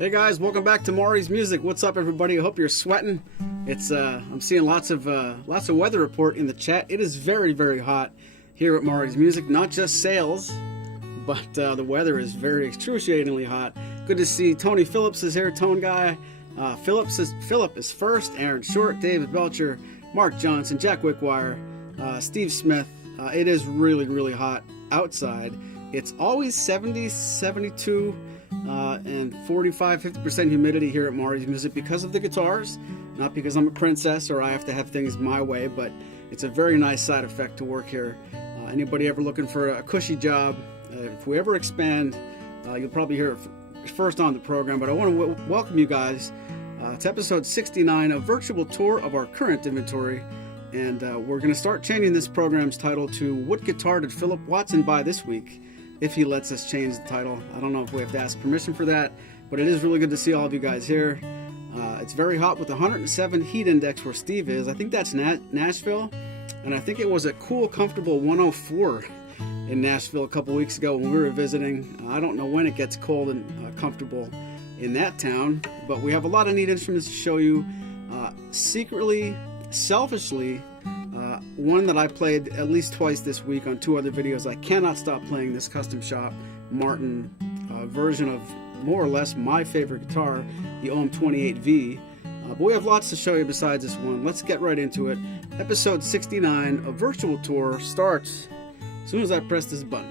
Hey guys, welcome back to Maury's Music. What's up, everybody? I hope you're sweating. It's I'm seeing lots of weather report in the chat. It is very, very hot here at Maury's Music. Not just sales, but the weather is very excruciatingly hot. Good to see Tony Phillips is here, Tone Guy. Philip is first. Aaron Short, David Belcher, Mark Johnson, Jack Wickwire, Steve Smith. It is really, really hot outside. It's always 70, 72. And 45-50% humidity here at Maury's Music because of the guitars, not because I'm a princess or I have to have things my way, but it's a very nice side effect to work here. Anybody ever looking for a cushy job, if we ever expand, you'll probably hear it first on the program, but I want to welcome you guys to episode 69, a virtual tour of our current inventory, and we're going to start changing this program's title to What Guitar Did Philip Watson Buy This Week? If he lets us change the title. I don't know if we have to ask permission for that, but it is really good to see all of you guys here. It's very hot with 107 heat index where Steve is. I think that's Nashville, and I think it was a cool, comfortable 104 in Nashville a couple weeks ago when we were visiting. I don't know when it gets cold and comfortable in that town, but we have a lot of neat instruments to show you. Secretly, selfishly, one that I played at least twice this week on 2 other videos. I cannot stop playing this Custom Shop Martin version of more or less my favorite guitar, the Ohm 28V. But we have lots to show you besides this one. Let's get right into it. Episode 69, a virtual tour, starts as soon as I press this button.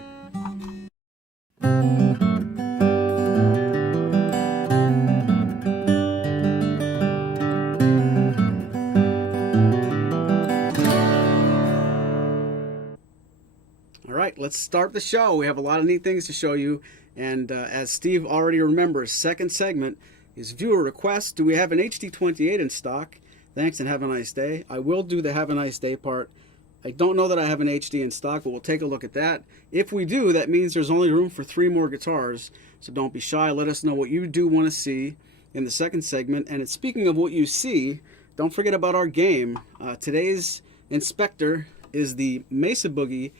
Let's start the show. We have a lot of neat things to show you, and as Steve already remembers, second segment is viewer requests. Do we have an HD28 in stock? Thanks and have a nice day. I will do the have a nice day part. I don't know that I have an HD in stock, but we'll take a look at that. If we do, that means there's only room for 3 more guitars, so don't be shy. Let us know what you do want to see in the second segment. And speaking of what you see, don't forget about our game. Today's inspector is the Mesa Boogie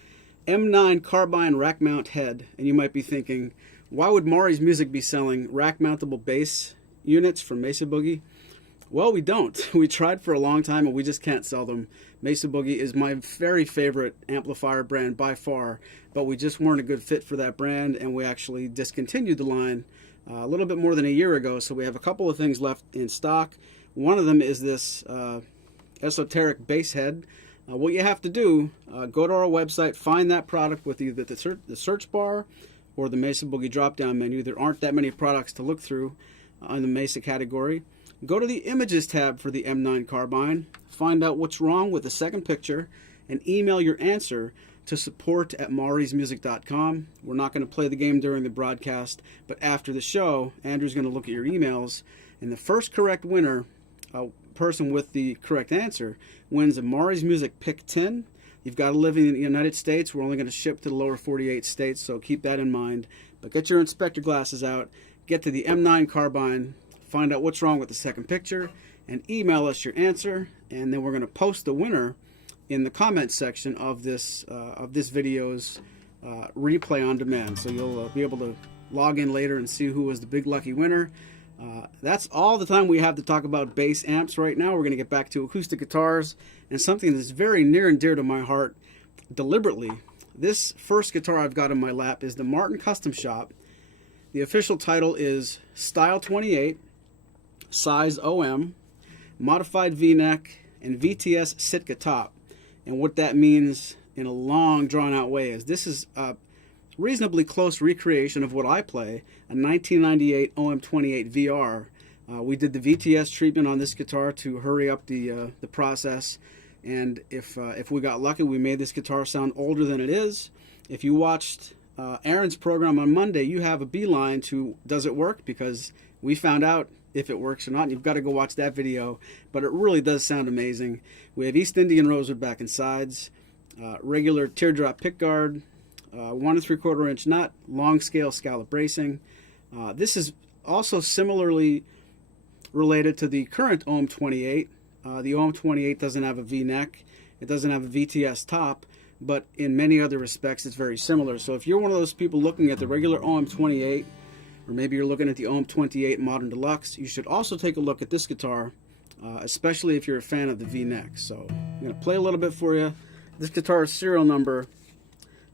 M9 carbine rack mount head, and you might be thinking, why would Maury's Music be selling rack mountable bass units from Mesa Boogie? Well, we don't. We tried for a long time and we just can't sell them. Mesa Boogie is my very favorite amplifier brand by far, but we just weren't a good fit for that brand, and we actually discontinued the line a little bit more than a year ago. So we have a couple of things left in stock. One of them is this esoteric bass head. What you have to do, go to our website, find that product with either the search bar or the Mesa Boogie drop-down menu. There aren't that many products to look through. on the Mesa category. Go to the Images tab for the M9 Carbine, find out what's wrong with the second picture, and email your answer to support@maurismusic.com. We're not going to play the game during the broadcast, but after the show, Andrew's going to look at your emails, and the first correct winner, person with the correct answer, wins a Maury's Music Pick 10. You've got to live in the United States. We're only going to ship to the lower 48 states, so keep that in mind. But get your inspector glasses out, get to the M9 Carbine, find out what's wrong with the second picture, and email us your answer, and then we're going to post the winner in the comments section of this video's replay on demand. So you'll be able to log in later and see who was the big lucky winner. That's all the time we have to talk about bass amps right now. We're going to get back to acoustic guitars and something that's very near and dear to my heart deliberately. This first guitar I've got in my lap is the Martin Custom Shop. The official title is Style 28, Size OM, Modified V-neck, and VTS Sitka top. And what that means in a long, drawn-out way is this is a reasonably close recreation of what I play, a 1998 OM28 VR. We did the VTS treatment on this guitar to hurry up the process, and if we got lucky, we made this guitar sound older than it is. If you watched Aaron's program on Monday, you have a beeline to does it work, because we found out if it works or not. You've got to go watch that video, but it really does sound amazing. We have East Indian rosewood back and sides, regular teardrop pickguard, 1 3/4 inch nut, long scale scallop bracing. This is also similarly related to the current OM28. The OM28 doesn't have a V-neck, it doesn't have a VTS top, but in many other respects it's very similar. So if you're one of those people looking at the regular OM28, or maybe you're looking at the OM28 Modern Deluxe, you should also take a look at this guitar, especially if you're a fan of the V-neck. So I'm going to play a little bit for you. This guitar's serial number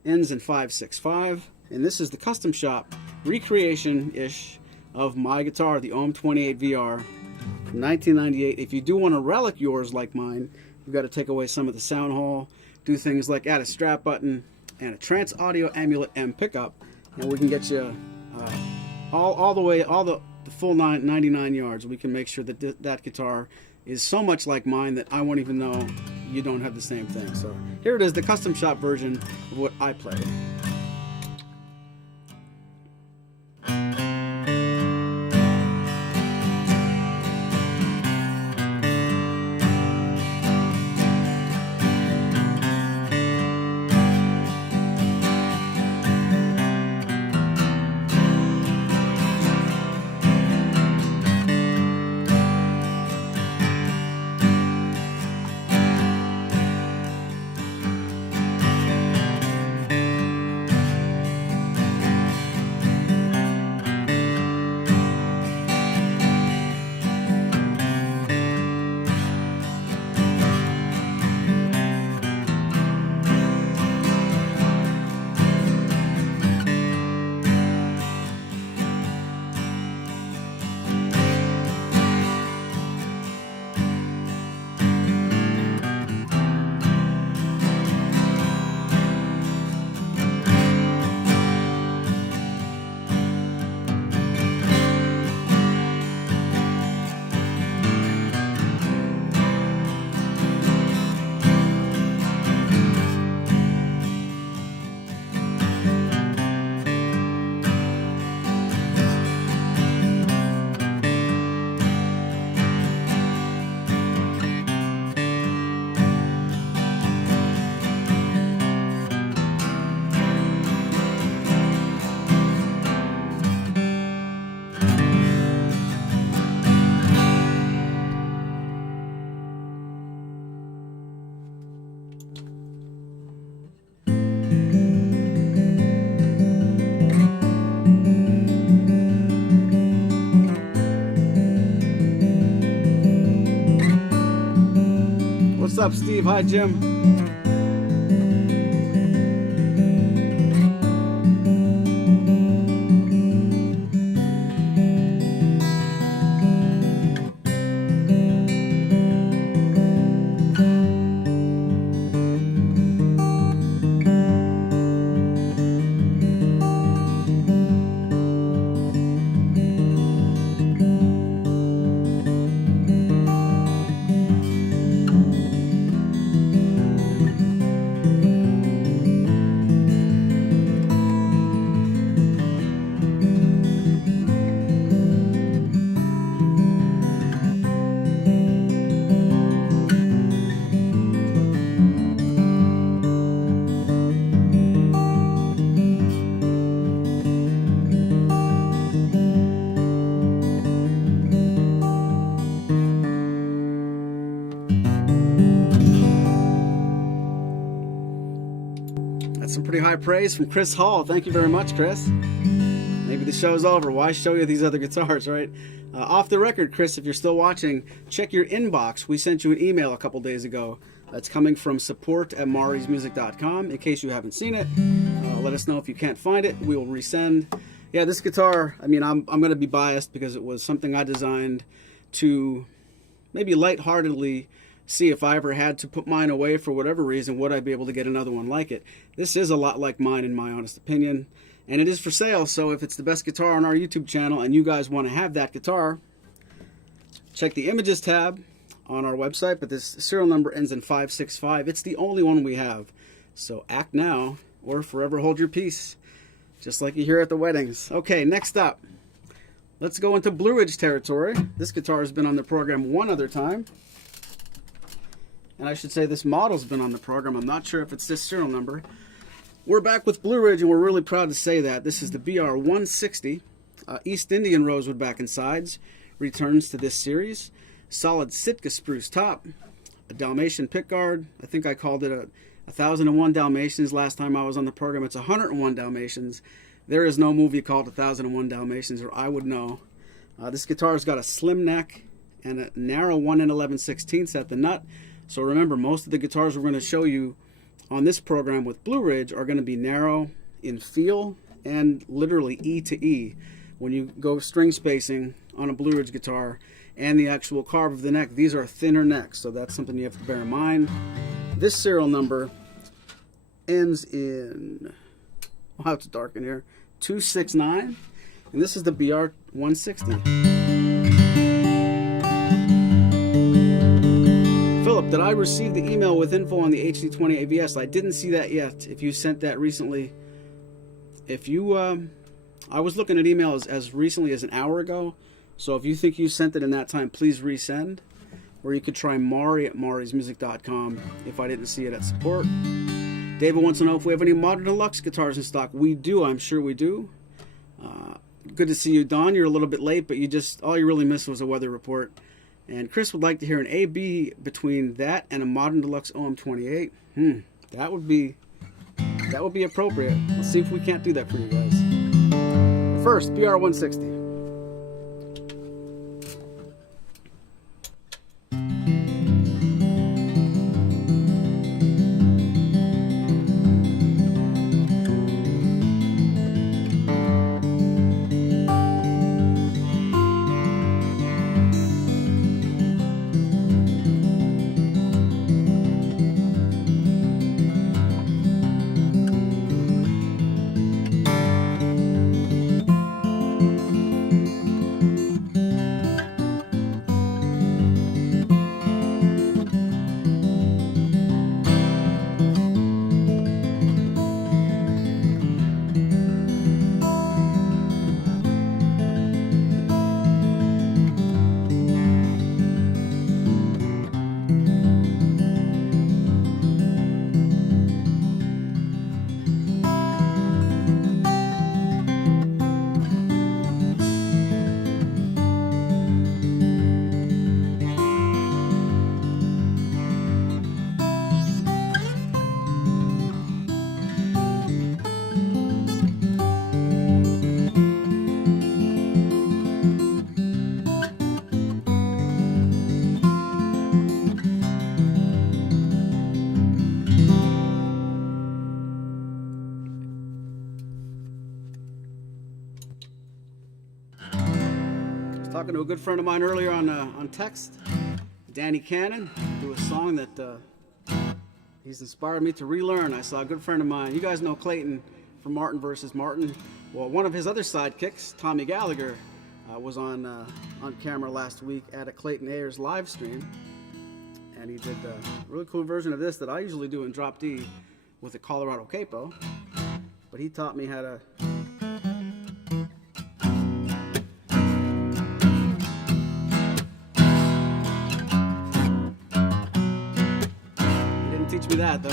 ends in 565, and this is the Custom Shop recreation-ish of my guitar, the OM28 VR from 1998. If you do want to relic yours like mine, you've got to take away some of the sound hole, do things like add a strap button and a Trance Audio Amulet M pickup, and we can get you all the full 99 yards. We can make sure that that guitar is so much like mine that I won't even know you don't have the same thing. So here it is, the Custom Shop version of what I play. What's up, Steve? Hi, Jim. pretty high praise from Chris Hall. Thank you very much, Chris. Maybe the show's over. Why show you these other guitars, right? Off the record, Chris, if you're still watching, check your inbox. We sent you an email a couple days ago. That's coming from support@mariesmusic.com. In case you haven't seen it, let us know if you can't find it. We will resend. Yeah, this guitar, I mean, I'm going to be biased because it was something I designed to maybe lightheartedly see if I ever had to put mine away for whatever reason, would I be able to get another one like it? This is a lot like mine in my honest opinion, and it is for sale, so if it's the best guitar on our YouTube channel and you guys want to have that guitar, check the images tab on our website, but this serial number ends in 565. It's the only one we have, so act now or forever hold your peace, just like you hear at the weddings. Okay, next up, let's go into Blue Ridge territory. This guitar has been on the program one other time. And I should say this model's been on the program. I'm not sure if it's this serial number. We're back with Blue Ridge, and we're really proud to say that. This is the BR-160. East Indian rosewood back and sides. Returns to this series. Solid Sitka spruce top. A Dalmatian pickguard. I think I called it a 1001 Dalmatians last time I was on the program. It's 101 Dalmatians. There is no movie called 1001 Dalmatians, or I would know. This guitar's got a slim neck and a narrow 1 11/16 at the nut. So remember, most of the guitars we're going to show you on this program with Blue Ridge are going to be narrow in feel and literally E to E. When you go string spacing on a Blue Ridge guitar and the actual carve of the neck, these are thinner necks, so that's something you have to bear in mind. This serial number ends in, wow, it's dark in here, 269, and this is the BR-160. Philip, did I receive the email with info on the HD20 AVS? I didn't see that yet. If you sent that recently, if you, I was looking at emails as recently as an hour ago, so if you think you sent it in that time, please resend. Or you could try Mari at mariesmusic.com if I didn't see it at support. David wants to know if we have any Modern Deluxe guitars in stock. We do, I'm sure we do. Good to see you, Don. You're a little bit late, but all you really missed was a weather report. And Chris would like to hear an A-B between that and a Modern Deluxe OM28. That would be appropriate. Let's see if we can't do that for you guys. First, BR-160. Talking to a good friend of mine earlier on text, Danny Cannon, do a song that he's inspired me to relearn. I saw a good friend of mine, you guys know Clayton from Martin vs. Martin. Well, one of his other sidekicks, Tommy Gallagher, was on camera last week at a Clayton Ayers live stream, and he did a really cool version of this that I usually do in drop D with a Colorado capo, but he taught me how to. Teach me that though.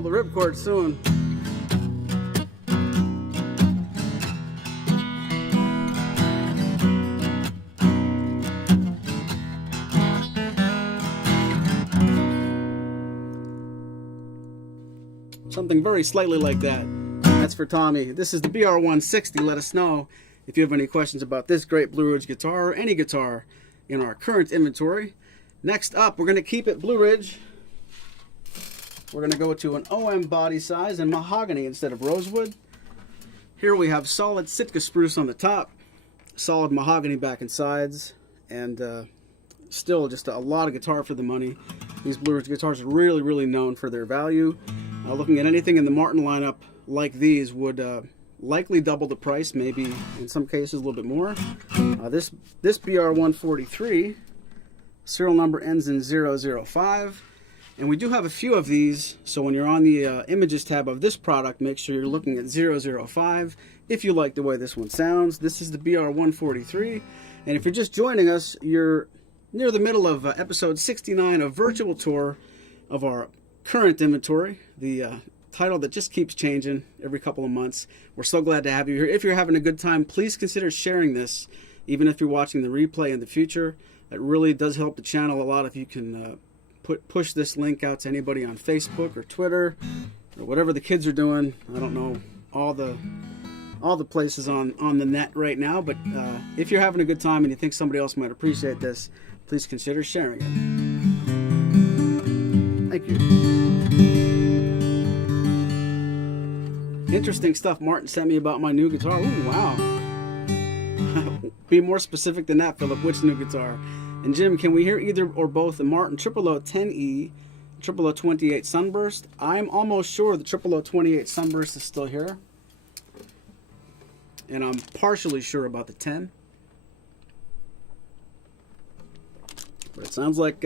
pull the ripcord soon. Something very slightly like that. That's for Tommy. This is the BR160. Let us know if you have any questions about this great Blue Ridge guitar or any guitar in our current inventory. Next up, we're going to keep it Blue Ridge. We're going to go to an OM body size and mahogany instead of rosewood. Here we have solid Sitka spruce on the top, solid mahogany back and sides, and still just a lot of guitar for the money. These Blue Ridge guitars are really, really known for their value. Looking at anything in the Martin lineup like these would likely double the price, maybe in some cases a little bit more. This BR143, serial number ends in 005, and we do have a few of these, so when you're on the images tab of this product, make sure you're looking at 005 if you like the way this one sounds. This is the BR143, and if you're just joining us, you're near the middle of episode 69, a virtual tour of our current inventory, the title that just keeps changing every couple of months. We're so glad to have you here. If you're having a good time, please consider sharing this, even if you're watching the replay in the future. It really does help the channel a lot if you can push this link out to anybody on Facebook or Twitter or whatever the kids are doing. I don't know all the places on the net right now, but if you're having a good time and you think somebody else might appreciate this, please consider sharing it. Thank you. Interesting stuff Martin sent me about my new guitar. Ooh, wow. Be more specific than that, Philip. Which new guitar? And Jim, can we hear either or both the Martin 0010E, 0028 Sunburst? I'm almost sure the 0028 Sunburst is still here. And I'm partially sure about the 10. But it sounds like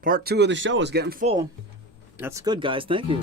part 2 of the show is getting full. That's good, guys. Thank you.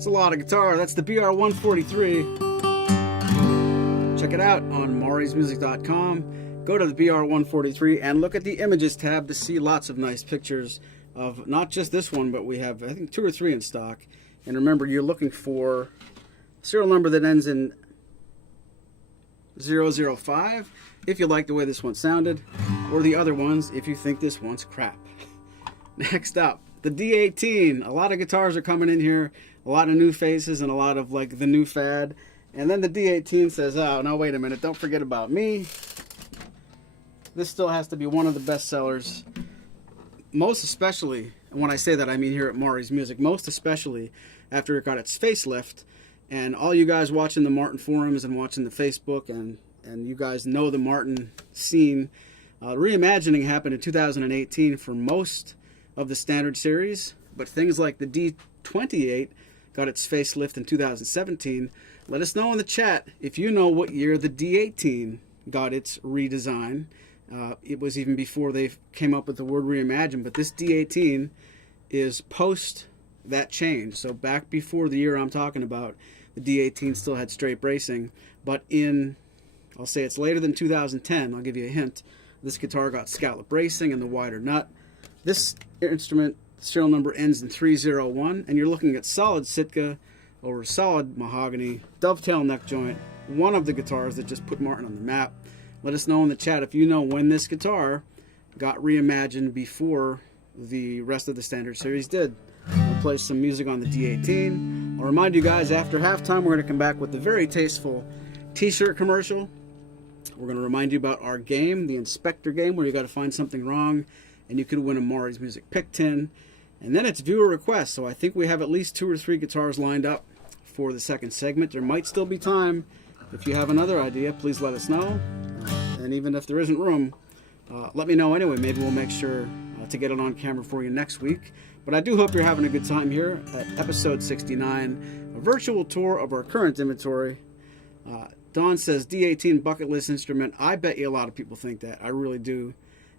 It's a lot of guitar. That's the BR-143. Check it out on Maury'sMusic.com. Go to the BR-143 and look at the images tab to see lots of nice pictures of not just this one, but we have, I think, 2 or 3 in stock. And remember, you're looking for serial number that ends in 005 if you like the way this one sounded, or the other ones if you think this one's crap. Next up, the D18. A lot of guitars are coming in here, a lot of new faces and a lot of like the new fad. And then the D18 says, oh, no, wait a minute, don't forget about me. This still has to be one of the best sellers, most especially, and when I say that I mean here at Maury's Music, most especially after it got its facelift. And all you guys watching the Martin forums and watching the Facebook, and you guys know the Martin scene, reimagining happened in 2018 for most of the standard series, but things like the D28 got its facelift in 2017. Let us know in the chat if you know what year the D18 got its redesign. It was even before they came up with the word reimagine, but this D18 is post that change. So back before the year I'm talking about, the D18 still had straight bracing, but I'll say it's later than 2010, I'll give you a hint, this guitar got scallop bracing and the wider nut. This instrument serial number ends in 301, and you're looking at solid Sitka over solid mahogany, dovetail neck joint, one of the guitars that just put Martin on the map. Let us know in the chat if you know when this guitar got reimagined before the rest of the standard series did. We'll play some music on the D18. I'll remind you guys, after halftime, we're going to come back with a very tasteful t-shirt commercial. We're going to remind you about our game, the Inspector game, where you got to find something wrong and you could win a Maury's Music pick tin. And then it's viewer request, so I think we have at least 2 or 3 guitars lined up for the second segment. There might still be time. If you have another idea, please let us know. And even if there isn't room, let me know anyway. Maybe we'll make sure to get it on camera for you next week. But I do hope you're having a good time here at episode 69, a virtual tour of our current inventory. Don says, D18 bucket list instrument. I bet you a lot of people think that. I really do.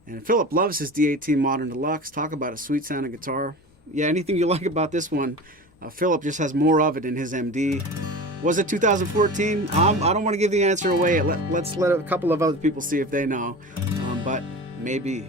And Philip loves his D18 Modern Deluxe. Talk about a sweet sounding guitar. Yeah, anything you like about this one, Philip just has more of it in his MD. Was it 2014? I don't want to give the answer away. Let's let a couple of other people see if they know. But maybe.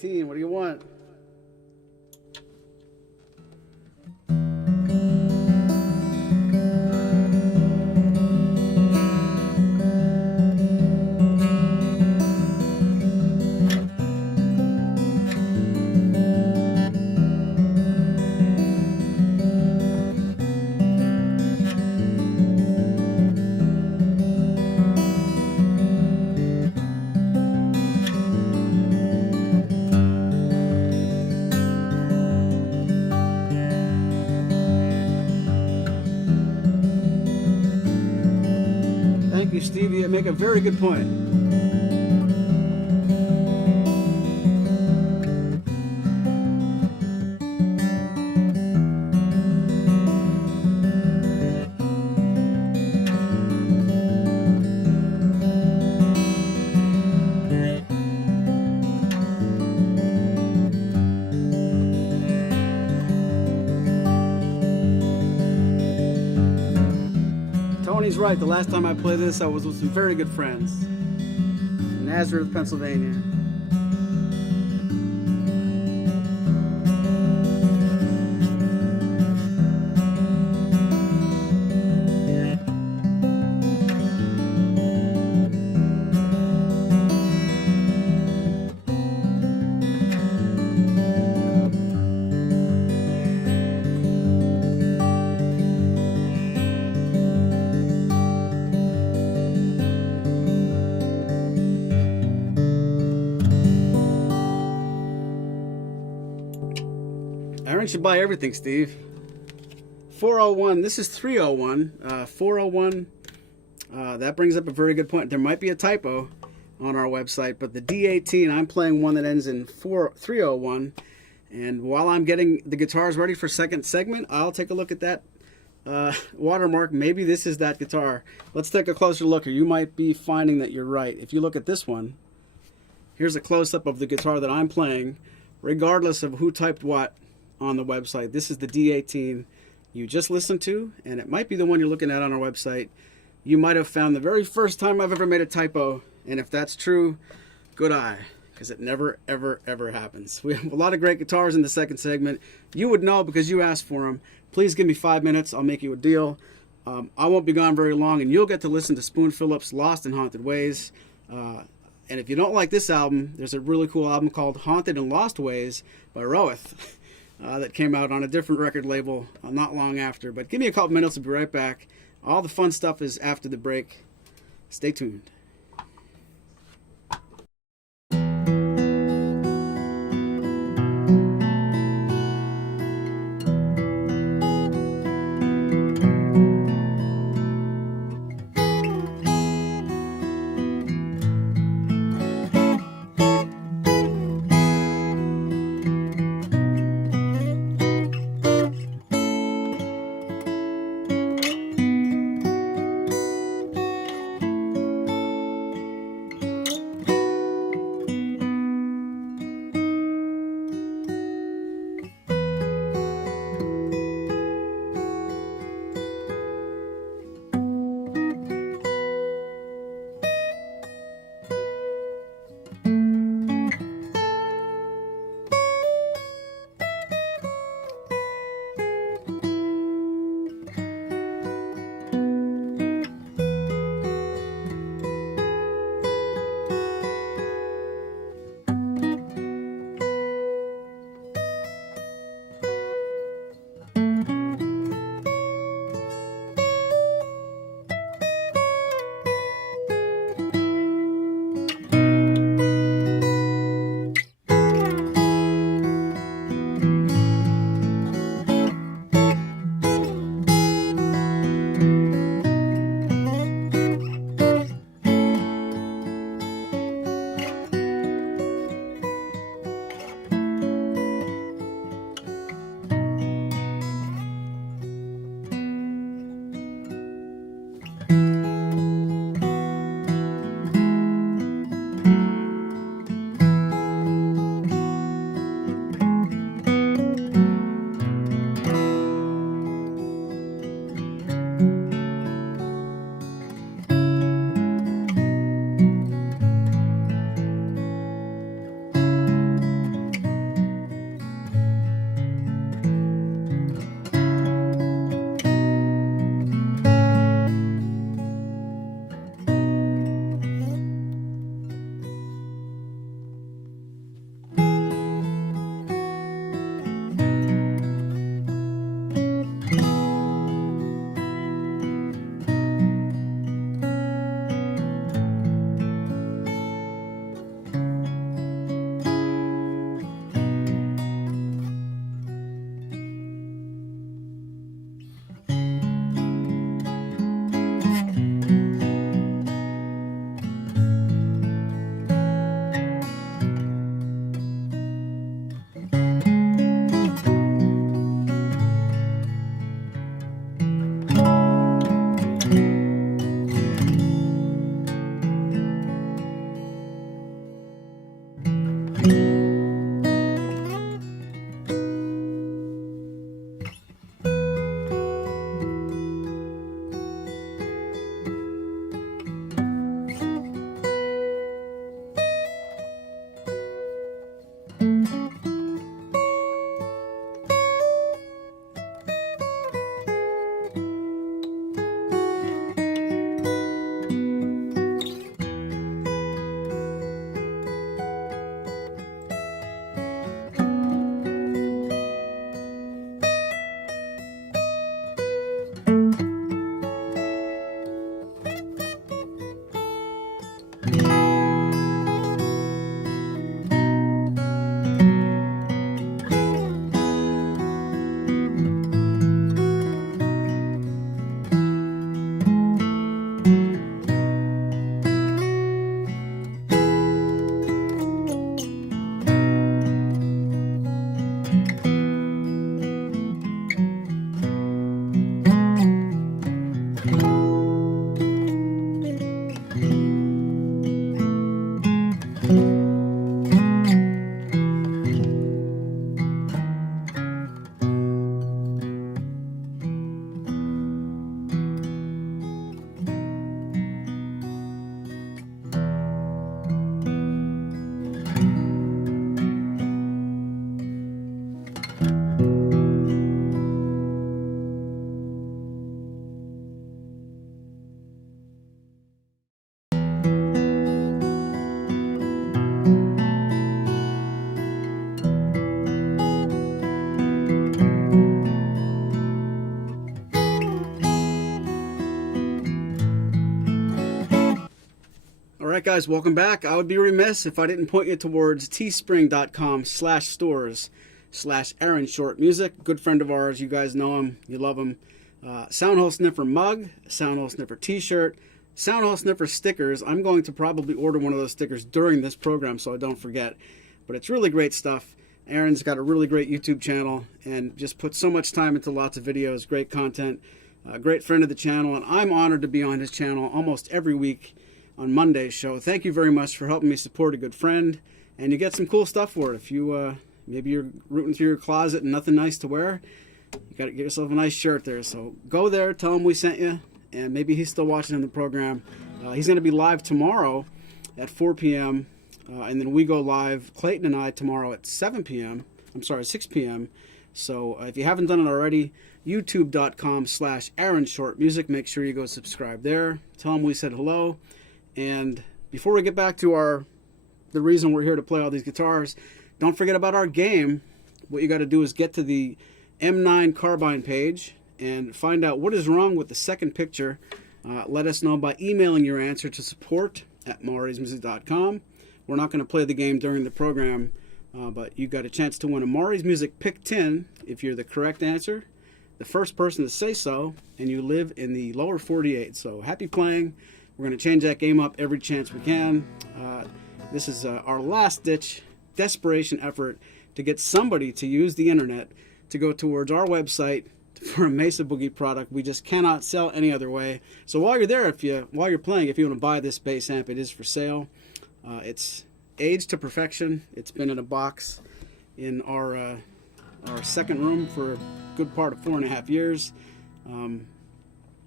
What do you want? Steve. You make a very good point. Tony's right. The last time I played this, I was with some very good friends in Nazareth, Pennsylvania. Aaron should buy everything, Steve. 401. This is 301. 401. That brings up a very good point. There might be a typo on our website, but the D18, I'm playing one that ends in 301. And while I'm getting the guitars ready for second segment, I'll take a look at that watermark. Maybe this is that guitar. Let's take a closer look here. You might be finding that you're right. If you look at this one, here's a close-up of the guitar that I'm playing, regardless of who typed what on the website. This is the D18 you just listened to, and it might be the one you're looking at on our website. You might have found the very first time I've ever made a typo, and if that's true, good eye, because it never, ever, ever happens. We have a lot of great guitars in the second segment. You would know because you asked for them. Please give me 5 minutes. I'll make you a deal. I won't be gone very long, and you'll get to listen to Spoon Phillips' Lost in Haunted Ways. And if you don't like this album, there's a really cool album called Haunted and Lost Ways by Roeth. That came out on a different record label not long after. But give me a couple minutes, I'll be right back. All the fun stuff is after the break. Stay tuned. guys, welcome back. I would be remiss if I didn't point you towards teespring.com/stores/Aaron Short Music. Good friend of ours. You guys know him. You love him. Soundhole Sniffer mug, Soundhole Sniffer t-shirt, Soundhole Sniffer stickers. I'm going to probably order one of those stickers during this program so I don't forget. But it's really great stuff. Aaron's got a really great YouTube channel and just puts so much time into lots of videos, great content. A great friend of the channel, and I'm honored to be on his channel almost every week on Monday's show. Thank you very much for helping me support a good friend, and you get some cool stuff for it. If you maybe you're rooting through your closet and nothing nice to wear, you got to get yourself a nice shirt there. So go there, tell him we sent you, and maybe he's still watching in the program. He's going to be live tomorrow at 4 p.m., and then we go live, Clayton and I, tomorrow at 6 p.m. So if you haven't done it already, youtube.com/Aaron Short Music. Make sure you go subscribe there. Tell him we said hello. And before we get back to the reason we're here to play all these guitars, don't forget about our game. What you got to do is get to the M9 Carbine page and find out what is wrong with the second picture. Let us know by emailing your answer to support@Maury'sMusic.com. We're not going to play the game during the program, but you got a chance to win a Maury's Music Pick 10 if you're the correct answer, the first person to say so, and you live in the lower 48. So happy playing. We're going to change that game up every chance we can. This is our last-ditch desperation effort to get somebody to use the internet to go towards our website for a Mesa Boogie product. We just cannot sell any other way. So while you're there, while you're playing, if you want to buy this bass amp, it is for sale. It's aged to perfection. It's been in a box in our second room for a good part of 4.5 years.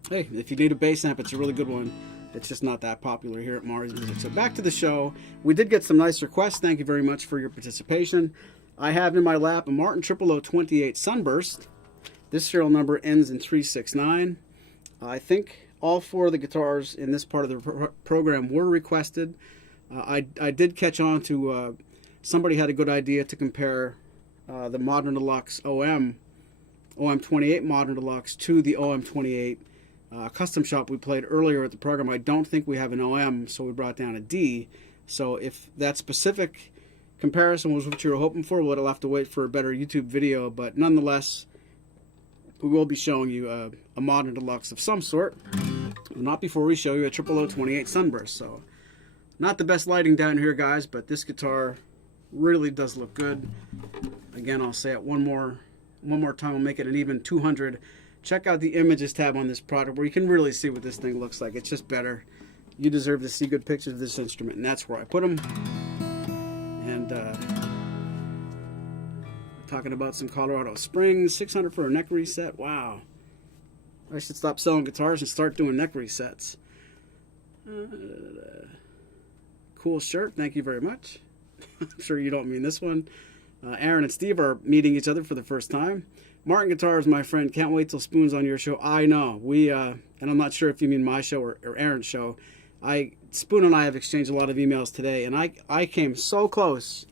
Hey, if you need a bass amp, it's a really good one. It's just not that popular here at Maury's Music. So back to the show. We did get some nice requests. Thank you very much for your participation. I have in my lap a Martin 0028 Sunburst. This serial number ends in 369. I think all four of the guitars in this part of the program were requested. I did catch on to somebody had a good idea to compare the Modern Deluxe OM28 Modern Deluxe to the OM28 custom shop we played earlier at the program. I don't think we have an OM, so we brought down a D. So if that specific comparison was what you were hoping for, we'll have to wait for a better YouTube video. But nonetheless, we will be showing you a Modern Deluxe of some sort. Not before we show you a 0028 Sunburst. So not the best lighting down here, guys, but this guitar really does look good. Again, I'll say it one more time. We'll make it an even 200. Check out the images tab on this product where you can really see what this thing looks like. It's just better. You deserve to see good pictures of this instrument, and that's where I put them. And talking about some Colorado Springs, 600 for a neck reset. Wow. I should stop selling guitars and start doing neck resets. Cool shirt. Thank you very much. I'm sure you don't mean this one. Aaron and Steve are meeting each other for the first time. Martin Guitars, my friend. Can't wait till Spoon's on your show. I know. And I'm not sure if you mean my show or Aaron's show. Spoon and I have exchanged a lot of emails today, and I came so close,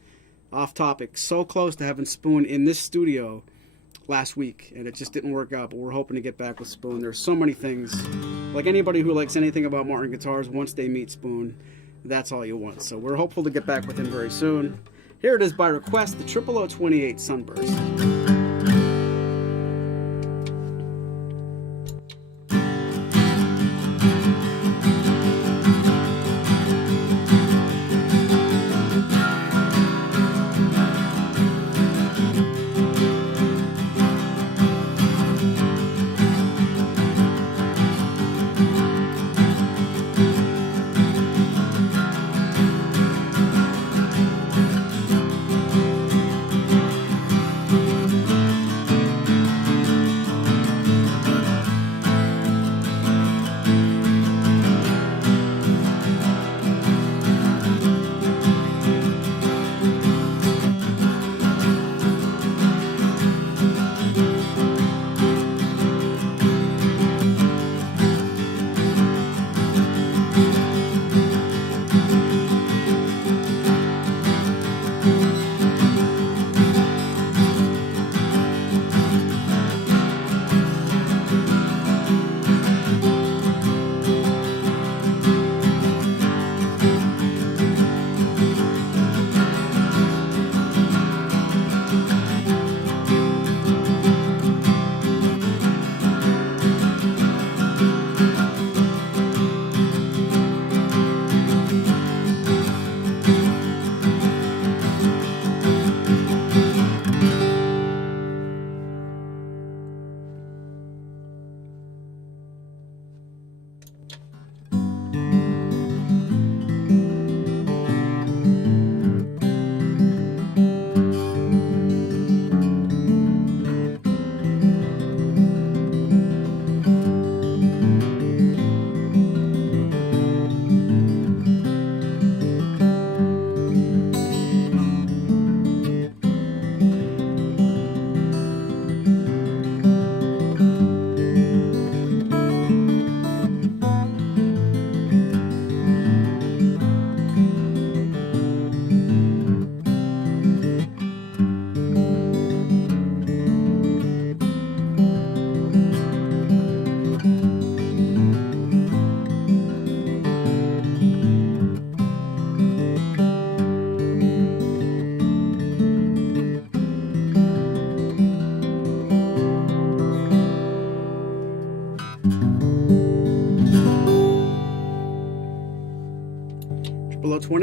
off topic, so close to having Spoon in this studio last week, and it just didn't work out, but we're hoping to get back with Spoon. There's so many things. Like anybody who likes anything about Martin Guitars, once they meet Spoon, that's all you want. So we're hopeful to get back with him very soon. Here it is by request, the 0028 Sunburst.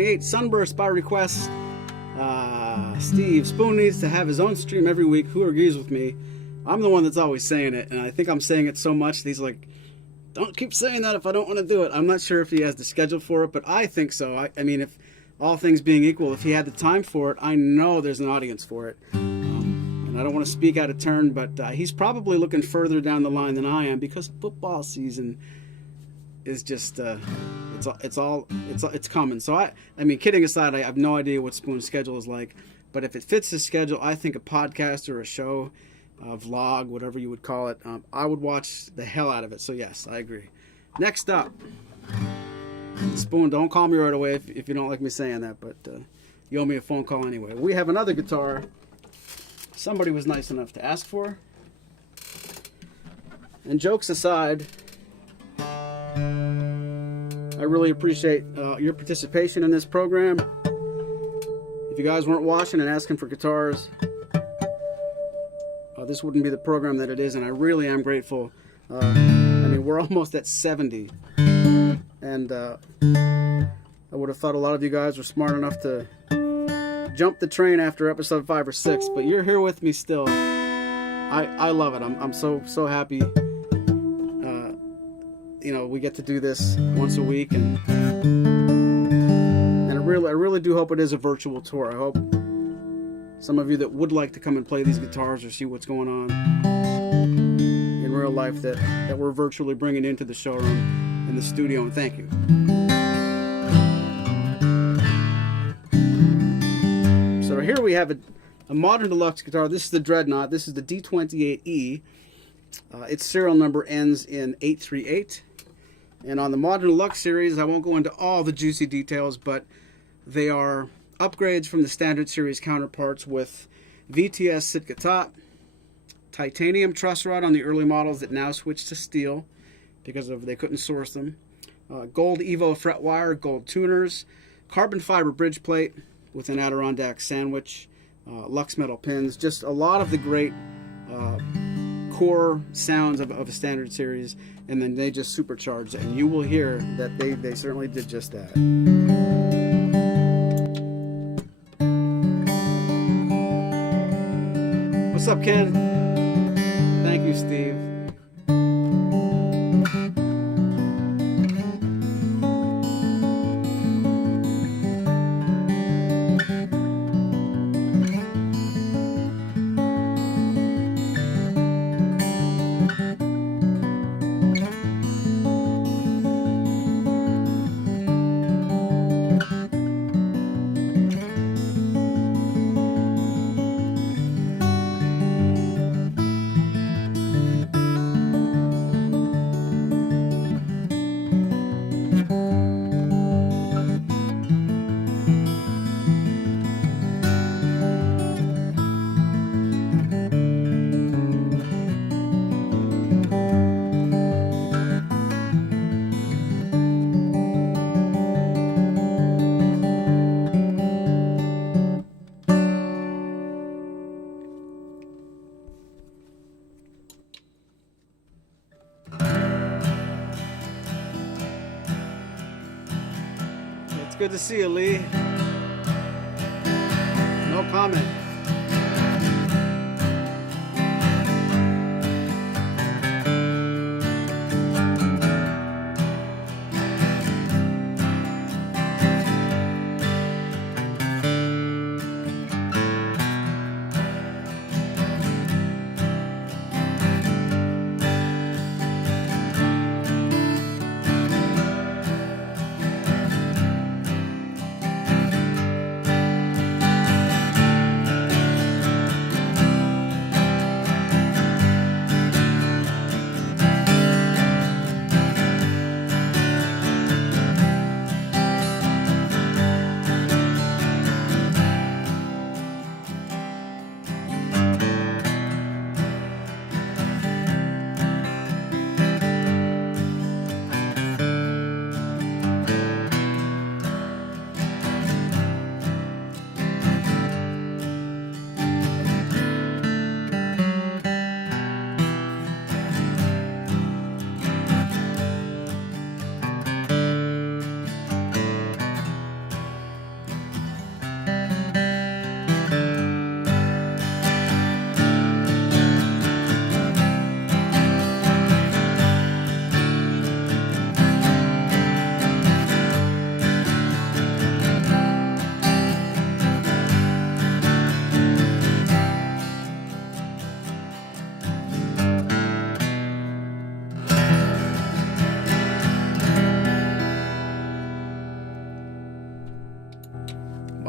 28, Sunburst by request. Steve Spoon needs to have his own stream every week. Who agrees with me? I'm the one that's always saying it, and I think I'm saying it so much that he's like, don't keep saying that if I don't want to do it. I'm not sure if he has the schedule for it, but I think so. I mean, if all things being equal, if he had the time for it, I know there's an audience for it. And I don't want to speak out of turn, but he's probably looking further down the line than I am, because football season is just it's coming. So I mean, kidding aside, I have no idea what Spoon's schedule is like, but if it fits his schedule, I think a podcast or a show, a vlog, whatever you would call it, I would watch the hell out of it. So yes, I agree. Next up, Spoon, don't call me right away if you don't like me saying that, but you owe me a phone call anyway. We have another guitar somebody was nice enough to ask for. And jokes aside, I really appreciate your participation in this program. If you guys weren't watching and asking for guitars, this wouldn't be the program that it is, and I really am grateful. I mean, we're almost at 70, and I would have thought a lot of you guys were smart enough to jump the train after episode 5 or 6, but you're here with me still. I love it. I'm so happy. You know, we get to do this once a week, and I really do hope it is a virtual tour. I hope some of you that would like to come and play these guitars or see what's going on in real life that we're virtually bringing into the showroom, in the studio, and thank you. So here we have a modern deluxe guitar. This is the Dreadnought. This is the D28E. Its serial number ends in 838. And on the Modern Deluxe series, I won't go into all the juicy details, but they are upgrades from the standard series counterparts with VTS Sitka top, titanium truss rod on the early models that now switched to steel because they couldn't source them, gold Evo fret wire, gold tuners, carbon fiber bridge plate with an Adirondack sandwich, Lux metal pins, just a lot of the great core sounds of a standard series, and then they just supercharged it, and you will hear that they certainly did just that. What's up, Ken? Thank you, Steve. Good to see you, Lee. No comment.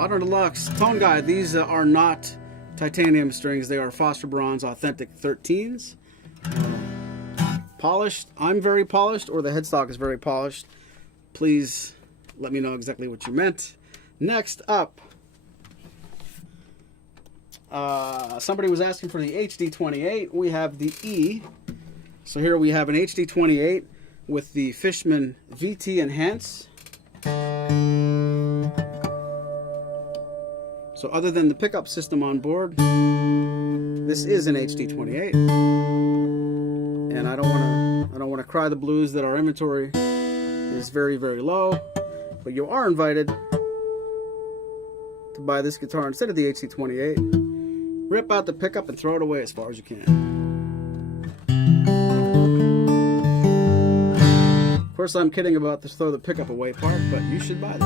Modern Deluxe Tone Guide. These are not titanium strings. They are Foster Bronze Authentic 13s. Polished. I'm very polished, or the headstock is very polished. Please let me know exactly what you meant. Next up, somebody was asking for the HD28. We have the E. So here we have an HD28 with the Fishman VT Enhance. So other than the pickup system on board, this is an HD28. And I don't want to cry the blues that our inventory is very, very low, but you are invited to buy this guitar instead of the HD28. Rip out the pickup and throw it away as far as you can. Of course, I'm kidding about this throw the pickup away part, but you should buy this.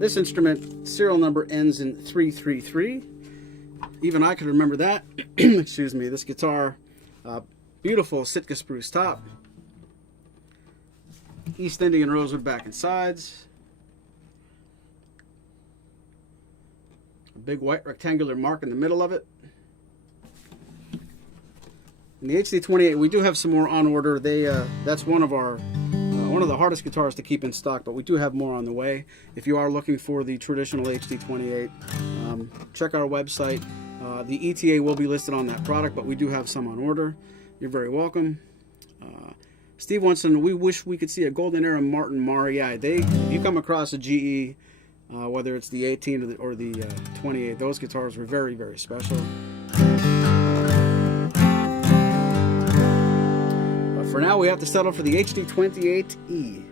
This instrument serial number ends in 333. Even I could remember that. Excuse me. This guitar, beautiful Sitka spruce top, East Indian rosewood back and sides, a big white rectangular mark in the middle of it. And the HD28, we do have some more on order. That's one of the hardest guitars to keep in stock, but we do have more on the way. If you are looking for the traditional HD28, check our website. The ETA will be listed on that product, but we do have some on order. You're very welcome. Steve wants to know, we wish we could see a golden era Martin Mari. Yeah, if you come across a GE, whether it's the 18 or the 28, those guitars were very, very special. But for now, we have to settle for the HD28E.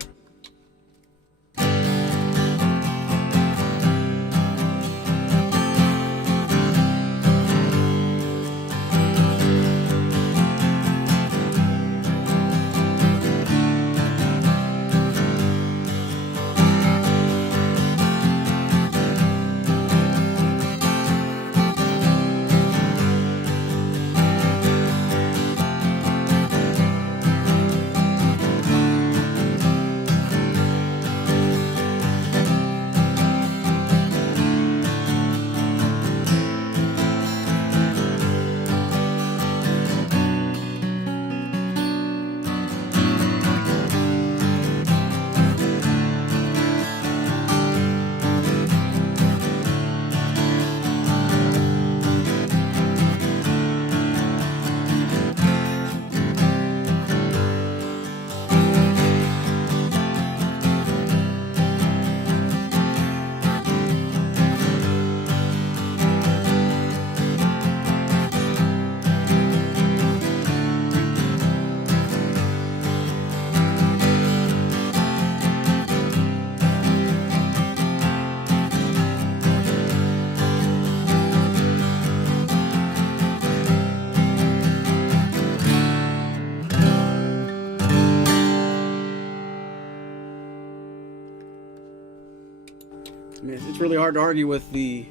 I mean, it's really hard to argue with the...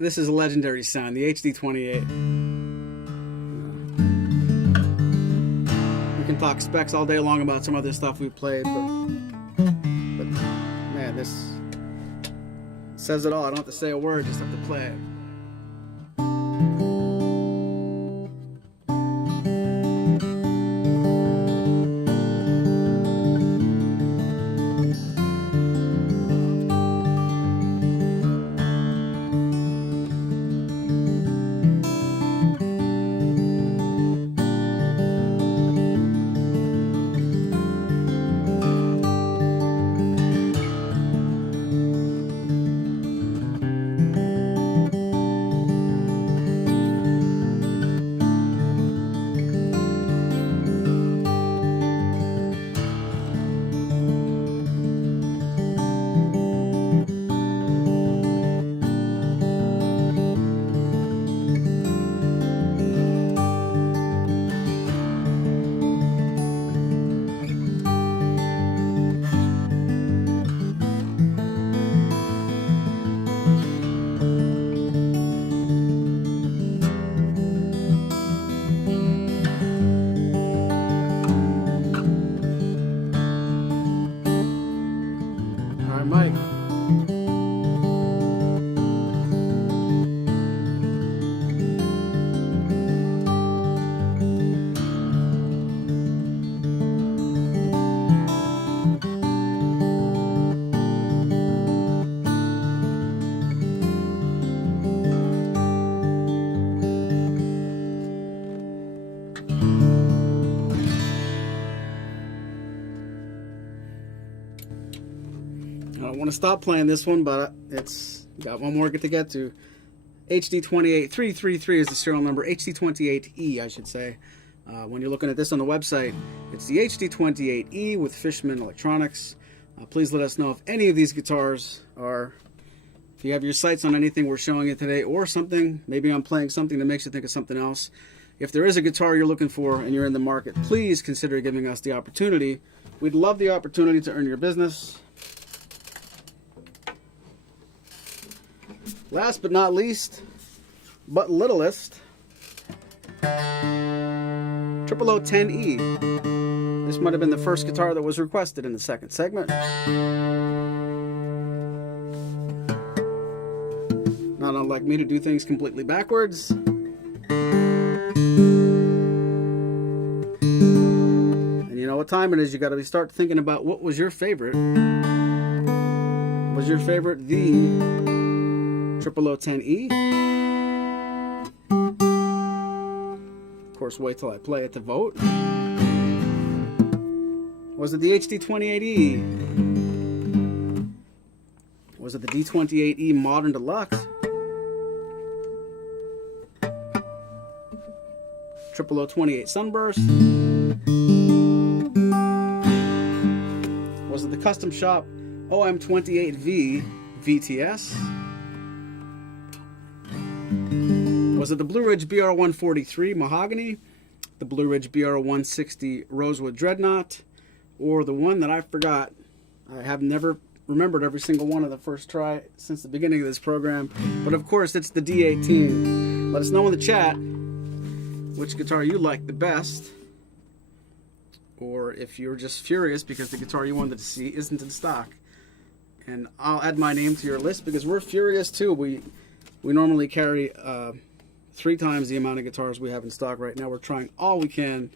This is a legendary sound, the HD28. We can talk specs all day long about some other stuff we've played, but man, this says it all. I don't have to say a word, just have to play it. don't want to stop playing this one, but it's got one more to get to. HD28333 is the serial number. HD28E, I should say. When you're looking at this on the website, it's the HD28E with Fishman Electronics. Please let us know if any of these guitars are, if you have your sights on anything we're showing you today, or something, maybe I'm playing something that makes you think of something else. If there is a guitar you're looking for and you're in the market, please consider giving us the opportunity. We'd love the opportunity to earn your business. Last but not least, but littlest, 0010E. This might have been the first guitar that was requested in the second segment. Not unlike me to do things completely backwards. And you know what time it is. You got to start thinking about what was your favorite. Was your favorite the 0010E? Of course, wait till I play it to vote. Was it the HD28E? Was it the D28E Modern Deluxe? 0028 Sunburst? Was it the Custom Shop OM28V VTS? Was it the Blue Ridge BR143 Mahogany, the Blue Ridge BR160 Rosewood Dreadnought, or the one that I forgot? I have never remembered every single one of the first try since the beginning of this program, but of course it's the D18. Let us know in the chat which guitar you like the best, or if you're just furious because the guitar you wanted to see isn't in stock. And I'll add my name to your list because we're furious too. We normally carry 3 times the amount of guitars we have in stock right now. We're trying all we can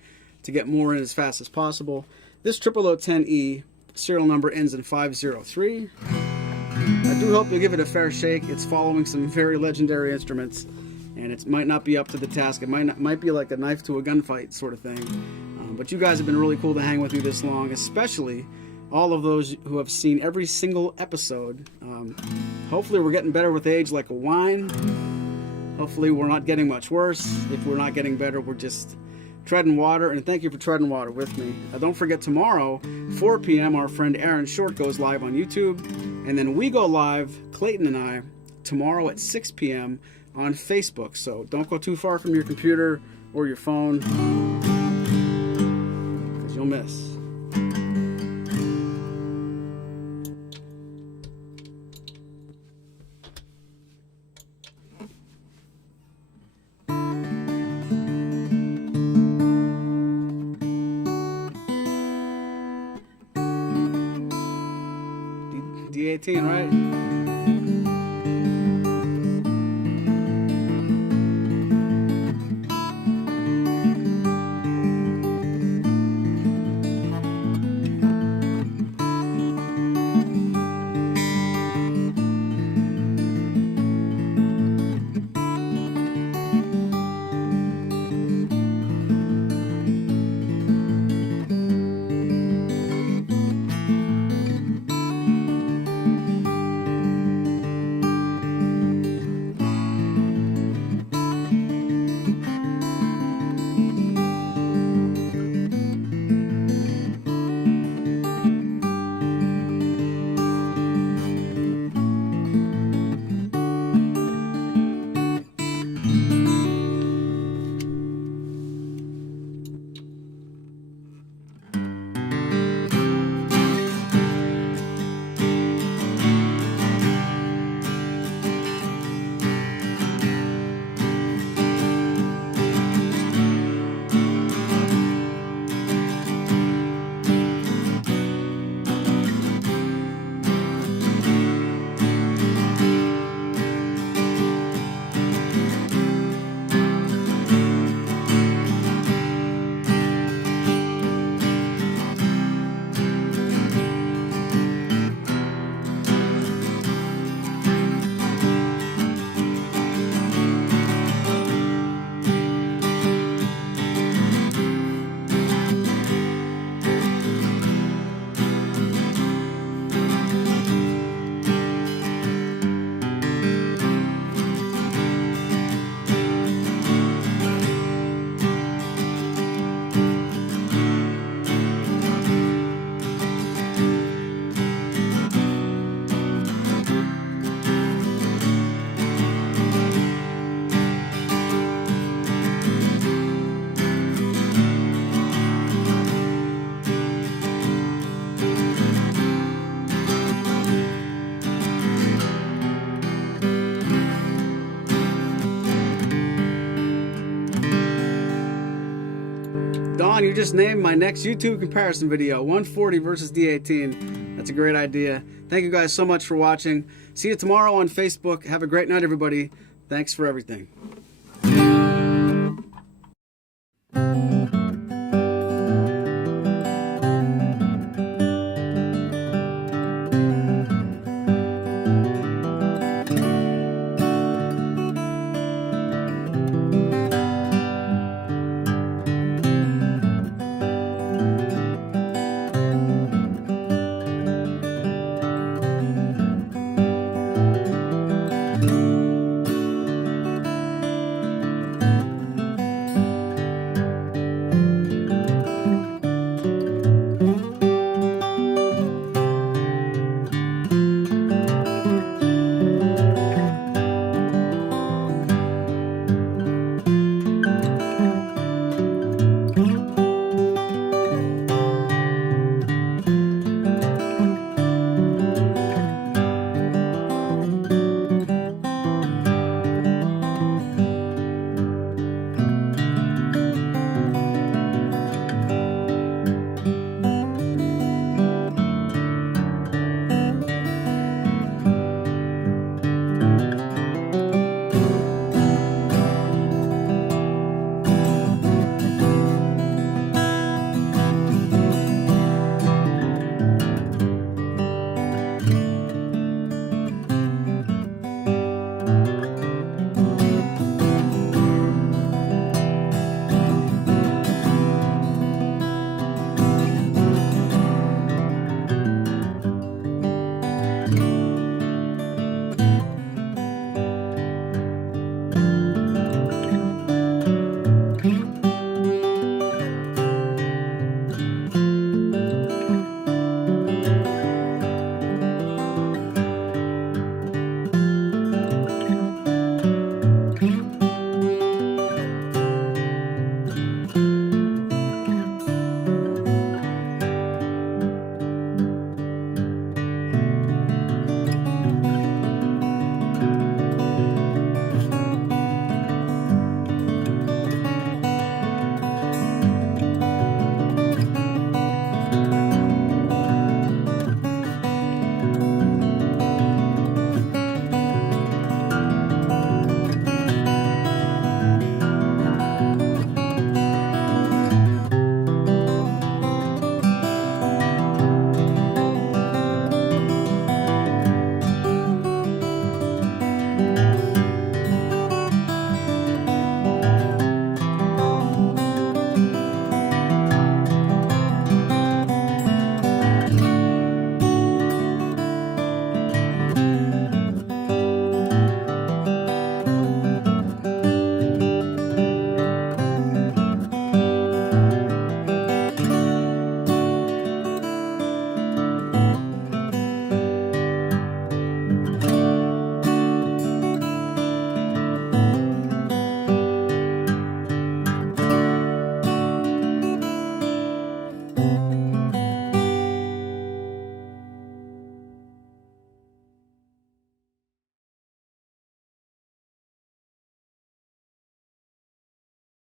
to get more in as fast as possible. This 0010E serial number ends in 503. I do hope you'll give it a fair shake. It's following some very legendary instruments, and it might not be up to the task. It might be like a knife to a gunfight sort of thing. But you guys have been really cool to hang with me this long, especially all of those who have seen every single episode. Hopefully we're getting better with age like a wine. Hopefully we're not getting much worse. If we're not getting better, we're just treading water. And thank you for treading water with me. Don't forget, tomorrow, 4 p.m., our friend Aaron Short goes live on YouTube. And then we go live, Clayton and I, tomorrow at 6 p.m. on Facebook. So don't go too far from your computer or your phone, because you'll miss. D18, right? just name my next YouTube comparison video, 140 versus D18. That's a great idea. Thank you guys so much for watching. See you tomorrow on Facebook. Have a great night, everybody. Thanks for everything.